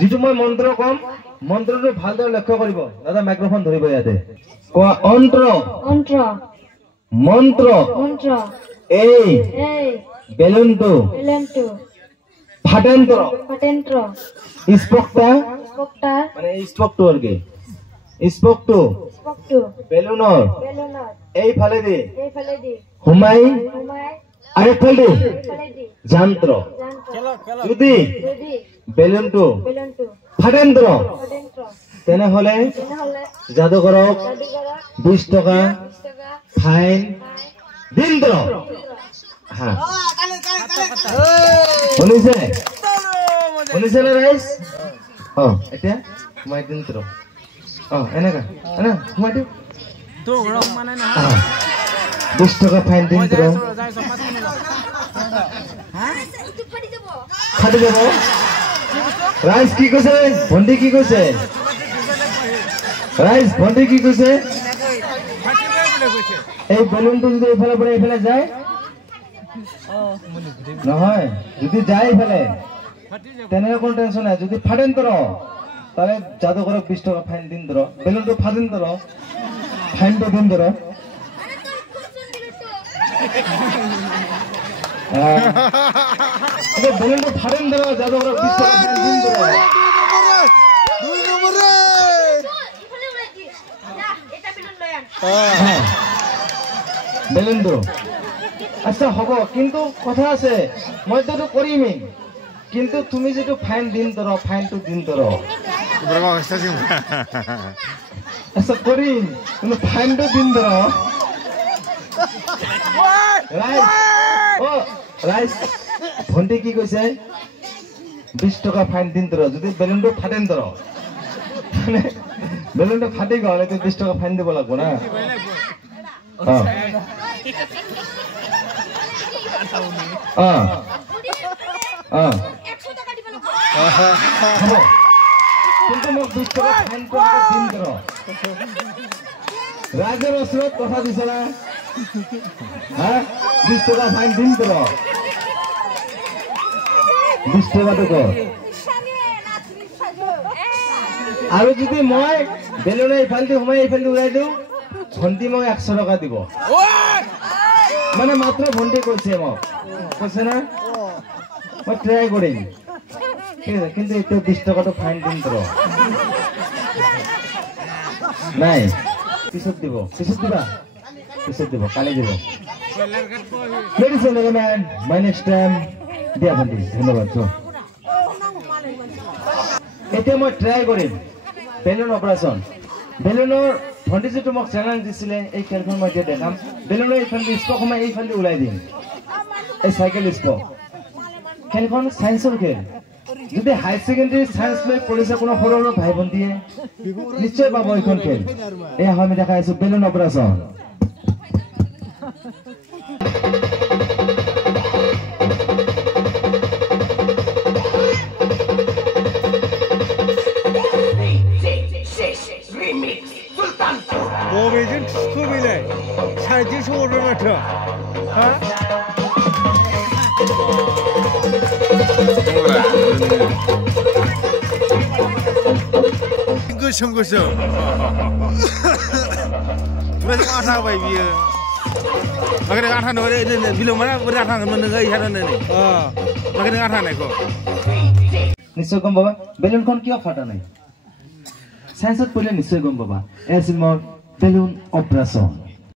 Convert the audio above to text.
যিটো মই মন্ত্ৰ কম মন্ত্ৰটো ভালদৰে লক্ষ্য কৰিব দাদা মাইক্ৰোফোন ধৰিব ইয়াতে কোৱা অন্ত্ৰ অন্ত্ৰ মন্ত্ৰ মন্ত্ৰ এই বেলুনটো ফাটেন্ত্ৰ স্পকটা মানে স্পকটো আৰ কি স্পকটো বেলুনৰ এইফালে দি হুমাই আৰেকফালে দি যন্ত্ৰ যদি বেলুনটো ফাটেন্ত্ৰ তেনেহলে জাদুঘৰক 20 টকা ফাইন দিন্দ্ৰ হ্যাঁ শুনিছে শুনিছে না ৰাইস এতিয়া মই দিন্দ্ৰ এনেকা না মই দিও তো গৰম মানে না 20 টকা ফাইন দিন্দ্ৰ ফাটি যাব ৰাইস কি কৈছে ভন্ডি কি কৈছে ৰাইস ভন্ডি কি কৈছে এই বেলুনটো যদি এইফালে পৰে এইফালে যায় নহয় যদি যায় এইফালে তেনে কোনো টেনশন নাই যদি ফাটেন্ত্ৰ তাহলে জাদুঘৰক 20 টাকা ফাইন দিন্দ্ৰ বেলুনটো ফাটেন্ত্ৰ ফাইনটো দিন্দ্ৰ বেলুনটো ফাটেন্দ্ৰ জাদুঘৰক 20 টাকা ফাইন দিন্দ্ৰ বেলুনটো আচ্ছা হব কিন্তু কথা আছে মই তো কৰিমই কিন্তু তুমি যেটো ফাইন দিন্দ্ৰ ফাইনটো দিন্দ্ৰ আচ্ছা কৰিম কিন্তু ফাইনটো দিন্দ্র রাইস ভন্টি কি কৈছে 20 টাকা ফাইন দিন্দ্র যদি বেলুনটো ফাটেন্দ্র মানে বেলুনটো ফাটি গলে তো 20 টাকা ফাইন দিব লাগব না কিন্তু মোক 20 টাকা ফাইন কৰি দিন্দ্র রাজের ওসরত কথা দিছে না হ্যাঁ 20 টাকা ফাইন দিন্দ্র 20 টাকা তো আর যদি মই বেলুনে ইফালদি হুমাই ইফালদি উড়াই দিও ভন্টি মই 100 টাকা দিব মানে মাত্র ভন্টি কৈছে মোক কৈছে না মই ট্রাই কৰিম ঠিক আছে কিন্তু এটা 20 টাকাটো ফাইন দিন্দ্র নাই পিছত দিব পিছত দিব কালি দিব Ladies and gentlemen, my next time দিয়া ভন্টি ধন্যবাদ এতিয়া মই ট্রাই কৰিম বেলুন অপাৰেশন বেলুনৰ ভন্টি যেটো মোক চ্যালেঞ্জ দিছিলে এই খেলখন মই এতিয়া দেখাম বেলুনৰ এইফালে স্পক মই এইফালে উলাই দিম এই সাইকেল স্পক খেলখন সায়েন্সৰ খেল যদি হাই সেকেন্ডাৰি সায়েন্স লৈ পঢ়িছে কোনো সৰু সৰু ভাই ভন্টিয়ে নিশ্চয় পাব এইখন খেল এই আমি দেখা আছো বেলুন অপাৰেশন बबेजों थुखोबिलाय साइडजों सहरो माथो हा गोसोम गोसोम ओमफ्राय आथा होबाय बियो माखासे आथा होबाय बिलो माना बोरै आथा होगोन नोङो इहानो नै माखासे आथा होनायखौ নিশ্চয় গম পাবা বেলুনখন কিয় ফাটা নাই সায়েন্সত পঢ়িলে নিশ্চয় গম পাবা এজ মোৰ বেলুন অপাৰেশন